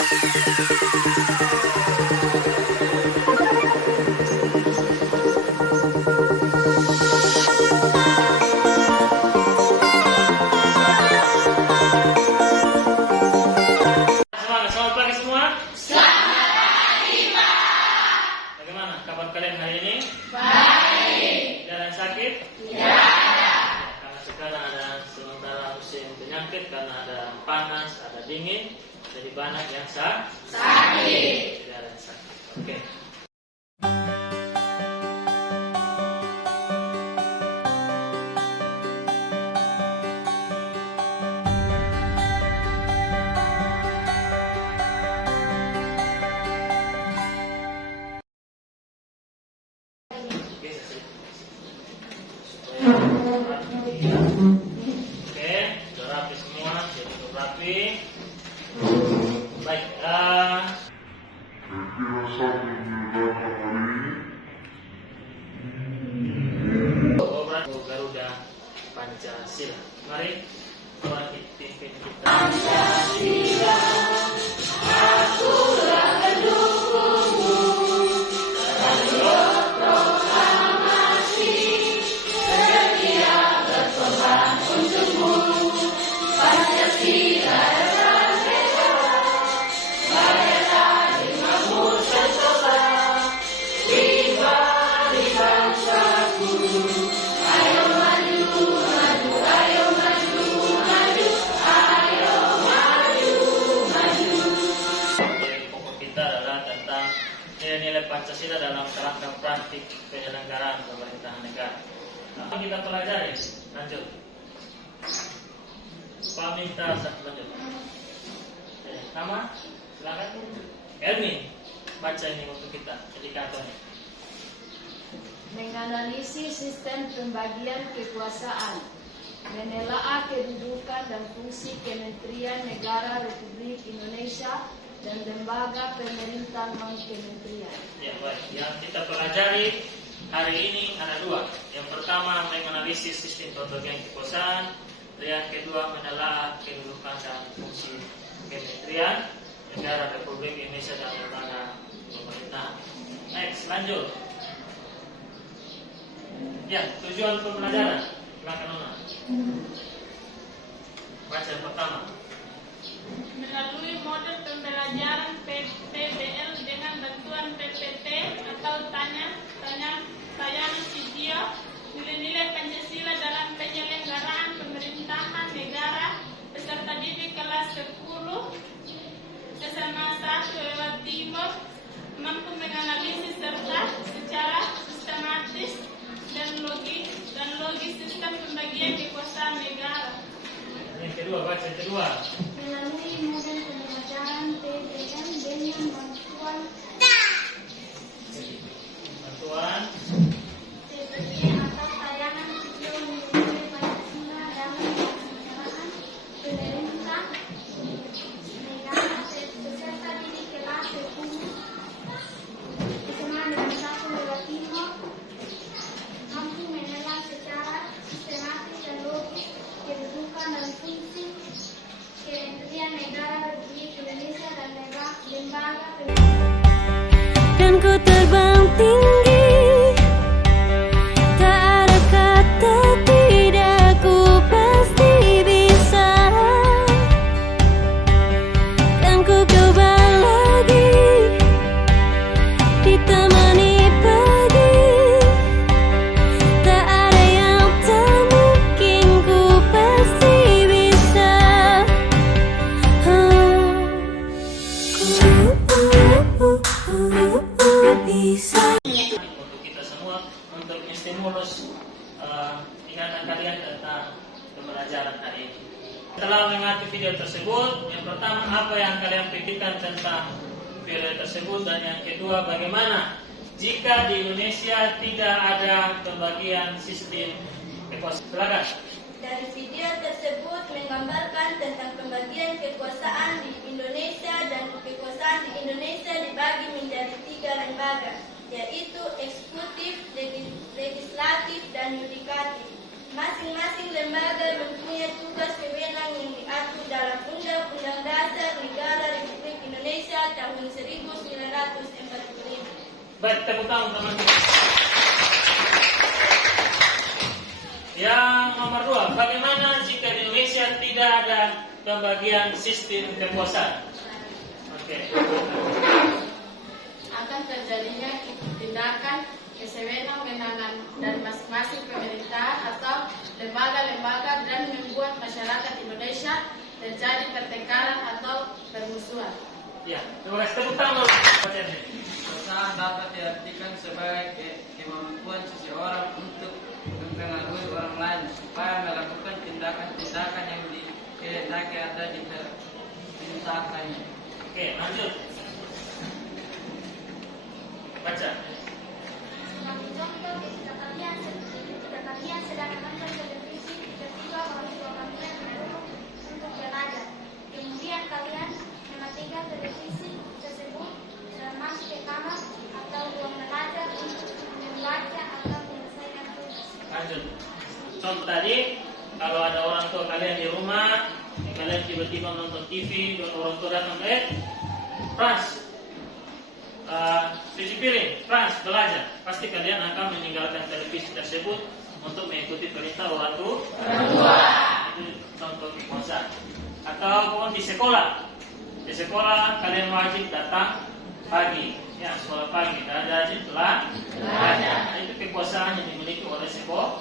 Selamat pagi semua. Selamat pagi, Pak. Bagaimana kabar kalian hari ini? Baik. Tidak ada sakit? Tidak ada. Karena sekarang ada sementara musim penyakit karena ada panas, ada dingin, jadi banyak yang sakit. Tidak ada yang sakit. Oke. Oke, sudah rapi semua, jadi sudah rapi. Baik, obras Garuda Pancasila. Mari buat aktivitas kita. Pancasila, akulah pendukungmu. Nilai-nilai Pancasila dalam kerangka praktik penyelenggaraan pemerintahan negara. Nah, kita pelajari. Lanjut. Pak minta lanjut. Nama? Silakan. Erni, baca ini untuk kita. Indikatornya. Menganalisis sistem pembagian kekuasaan, menelaah kedudukan dan fungsi Kementerian Negara Republik Indonesia dan lembaga pemerintah non-kementerian. Ya, baik. Yang kita pelajari hari ini ada dua. Yang pertama menganalisis sistem pembagian kekuasaan, yang kedua menelaah kedudukan dan fungsi Kementerian Negara Republik Indonesia dan lembaga pemerintahan. Next, lanjut. Ya, tujuan pembelajaran. Silakan Nona. Baca yang pertama. Melalui model pembelajaran PBL dengan bantuan PPT atau tayangan video, nilai-nilai Pancasila dalam penyelenggaraan pemerintahan negara peserta didik kelas 10 SMA 1 Jawa Timur mampu menganalisis serta secara sistematis dan logis sistem pembagian kekuasaan negara. Yang kedua, baca yang kedua. Melalui model pembelajaran PBL dengan bantuan PPT atau tayangan video nilai Pancasila dalam penyelenggaraan pemerintah negara peserta didik kelas 10 SMA Negeri 1 Jawa Timur mampu menelaah secara sistematis dan logis kedudukan dan fungsi Kementerian Negara Republik Indonesia dan lembaga pemerintah. Dan ku terbang tinggi, tak ada kata tidak, ku pasti bisa. Dan ku coba lagi, ditemani pagi, tak ada yang tak mungkin, ku pasti bisa. Bisa. Untuk kita semua untuk menstimulus ingatan kalian tentang pembelajaran hari ini. Setelah mengerti video tersebut, yang pertama apa yang kalian pikirkan tentang video tersebut, dan yang kedua bagaimana jika di Indonesia tidak ada pembagian sistem kekuasaan. Dari video tersebut menggambarkan tentang pembagian kekuasaan di Indonesia, dan kekuasaan di Indonesia dibagi menjadi 3 lembaga, yaitu eksekutif, legislatif, dan yudikatif. Masing-masing lembaga mempunyai tugas wewenang yang diatur dalam Undang-Undang Dasar Negara Republik Indonesia Baik, tepuk tangan teman-teman. Yang nomor 2, bagaimana jika di Indonesia tidak ada pembagian sistem kekuasaan? Oke. Akan terjadinya tindakan kesewenang-wenangan dari masing-masing pemerintah atau lembaga-lembaga dan membuat masyarakat Indonesia terjadi pertengkaran atau permusuhan. Ya, terima kasih. Tepuk tangan. Bacanya. Kekuasaan dapat diartikan sebagai kemampuan seseorang untuk mempengaruhi orang lain supaya melakukan tindakan-tindakan yang dikehendaki atau diperintahkannya. Oke, lanjut. Baca. Sebagai contoh, ketika kalian sedang menonton televisi, tiba-tiba orang tua kalian menyuruh untuk belajar. Kemudian kalian mematikan televisi tersebut dan masuk ke kamar atau ruang belajar untuk membaca atau menyelesaikan tugas. Lanjut. Contoh tadi, kalau ada orang tua kalian di rumah, kalian tiba-tiba nonton TV, dan orang tua datang, Frans, cuci piring, Frans, belajar. Pasti kalian akan meninggalkan televisi tersebut untuk mengikuti perintah orang tua. Itu contoh kekuasaan. Ataupun di sekolah. Di sekolah kalian wajib datang pagi. Ya, sekolah pagi. Dan wajib telah belajar. Itu kekuasaan yang dimiliki oleh sekolah.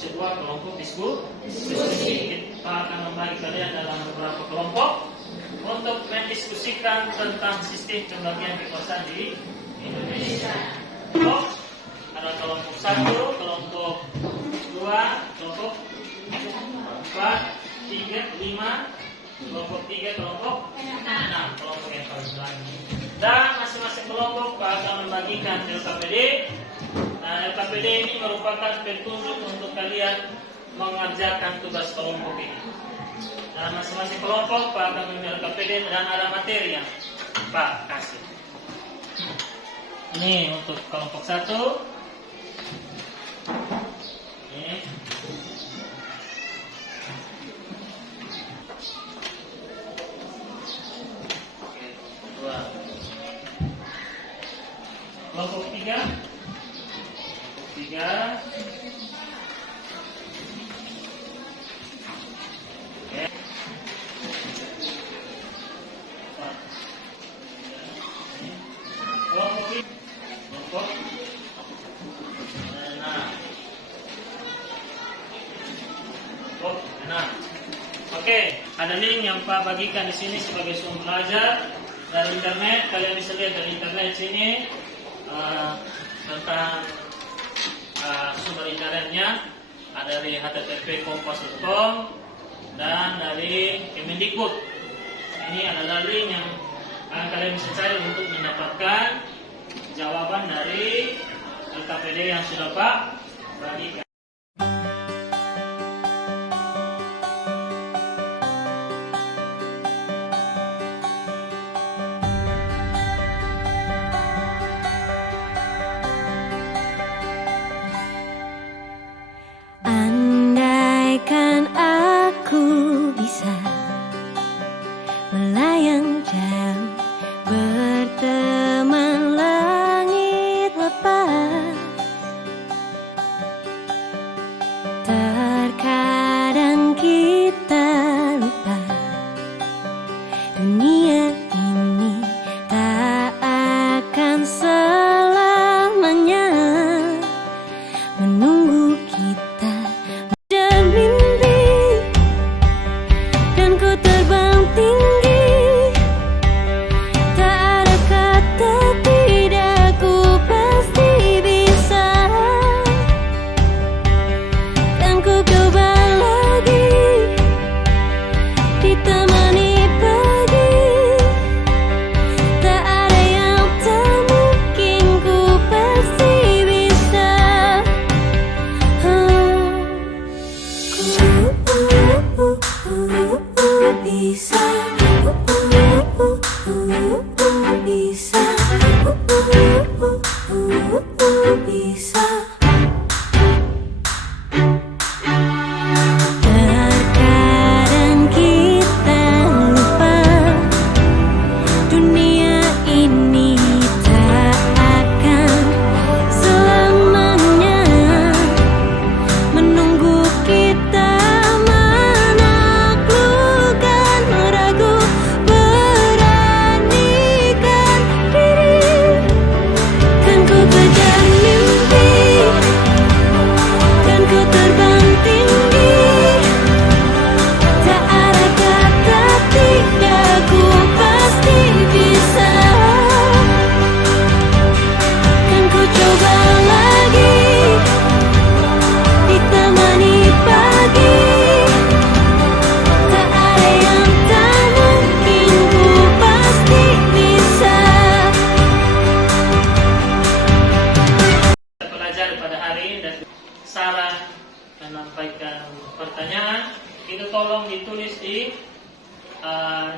Sebuah kelompok diskusi. Kita akan membagi kalian dalam beberapa kelompok untuk mendiskusikan tentang sistem pembagian kekuasaan di Indonesia. Ada kelompok 1, kelompok 2, kelompok 4, 3, 5, kelompok 3, kelompok 6, kelompok yang paling lagi. Dan masing-masing kelompok akan membagikan LKPD. Nah, LKPD ini merupakan petunjuk untuk kalian mengerjakan tugas kelompok ini. Dan masing-masing kelompok Pak akan memiliki LKPD dan ada materi yang Pak kasih. Ini untuk kelompok 1. Ini. Oke, 2. Kelompok 3. Oke, ada link yang Pak bagikan di sini sebagai sumber belajar dari internet. Kalian bisa lihat dari internet sini tentang sumber internetnya. Ada dari http://kompas.com dan dari Kemendikbud. Ini adalah link yang kalian bisa cari untuk mendapatkan jawaban dari LKPD yang sudah Pak bagikan. Andaikan aku bisa melayang jauh, berteman langit lepas. Terkadang kita lupa dunia ini tak akan selamanya menunggu kita. Dan mimpi, dan ku terbang tinggi, tak ada kata tidak, ku pasti bisa. Dan ku coba lagi, ditemani pagi, tak ada yang tak mungkin, ku pasti bisa. Bisa, bisa, bisa. Terkadang kita lupa dunia ini tak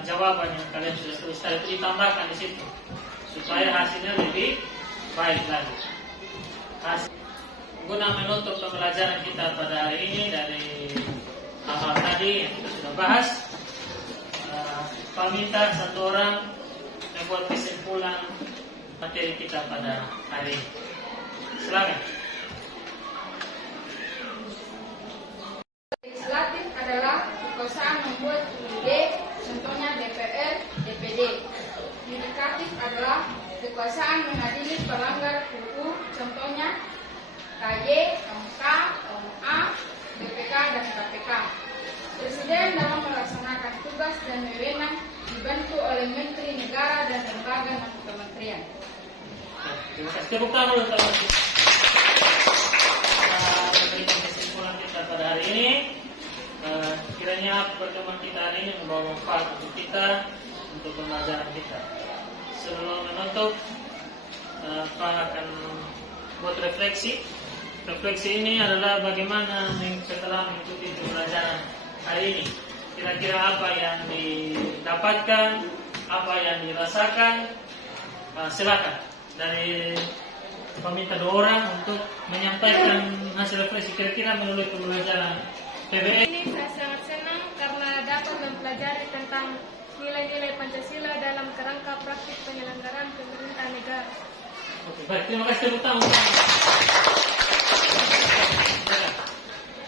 jawaban yang kalian sudah tulis tadi itu ditambahkan di situ supaya hasilnya lebih baik lagi. Guna menutup pembelajaran kita pada hari ini dari hal tadi yang kita sudah bahas, minta satu orang membuat kesimpulan materi kita pada hari ini. Silakan. Legislatif adalah kekuasaan membuat ide, contohnya DPR, DPD. Yudikatif adalah kekuasaan mengadili pelanggar UU, contohnya KY, MK, MA, BPK, dan KPK. Presiden dalam melaksanakan tugas dan wewenang dibantu oleh Menteri Negara dan lembaga dan kementerian. Terima kasih. Tepuk tangan dulu teman-teman. Memberikan kesimpulan kita pada hari ini. Kiranya pertemuan kita hari ini membawa manfaat untuk kita, untuk pembelajaran kita. Sebelum menutup, Pak akan buat refleksi. Refleksi ini adalah bagaimana setelah mengikuti pembelajaran hari ini. Kira-kira apa yang didapatkan, apa yang dirasakan. Silakan dari peminta 2 orang untuk menyampaikan hasil refleksi kira-kira melalui pembelajaran PBN. Ini saya sangat senang karena dapat mempelajari tentang nilai-nilai Pancasila dalam kerangka praktik penyelenggaraan pemerintah negara. Oke, baik, terima kasih tepuk tangan.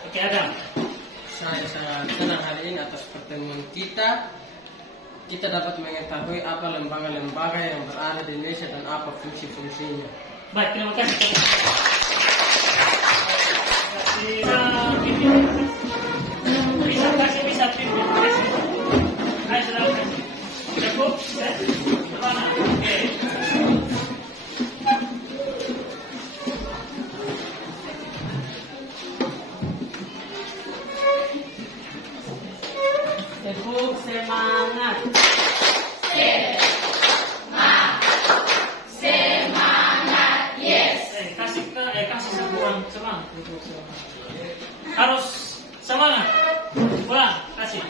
Oke, Adam. Saya sangat senang hari ini atas pertemuan kita. Kita dapat mengetahui apa lembaga-lembaga yang berada di Indonesia dan apa fungsi-fungsinya. Baik, terima kasih. Bisa pimpin. Ayo, silakan. Cukup? Mana? Oke. Tepuk semangat. Semangat, yes. Kasih sebuah semangat. Harus semangat. Ulang, kasih.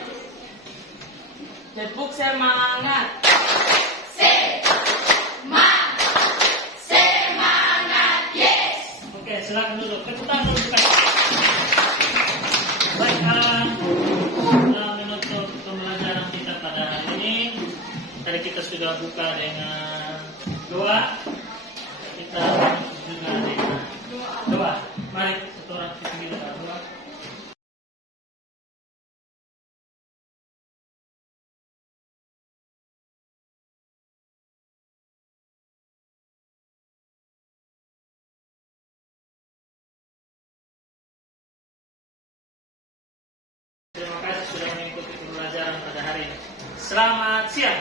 Tepuk semangat. Semangat, yes. Oke, silakan duduk. Tepuk tangan dulu. Baik, menutup pembelajaran kita pada hari ini. Tadi kita sudah buka dengan doa. Kita juga dengan doa. Mari satu orang kita doa. Terima kasih sudah mengikuti pembelajaran pada hari ini. Selamat siang.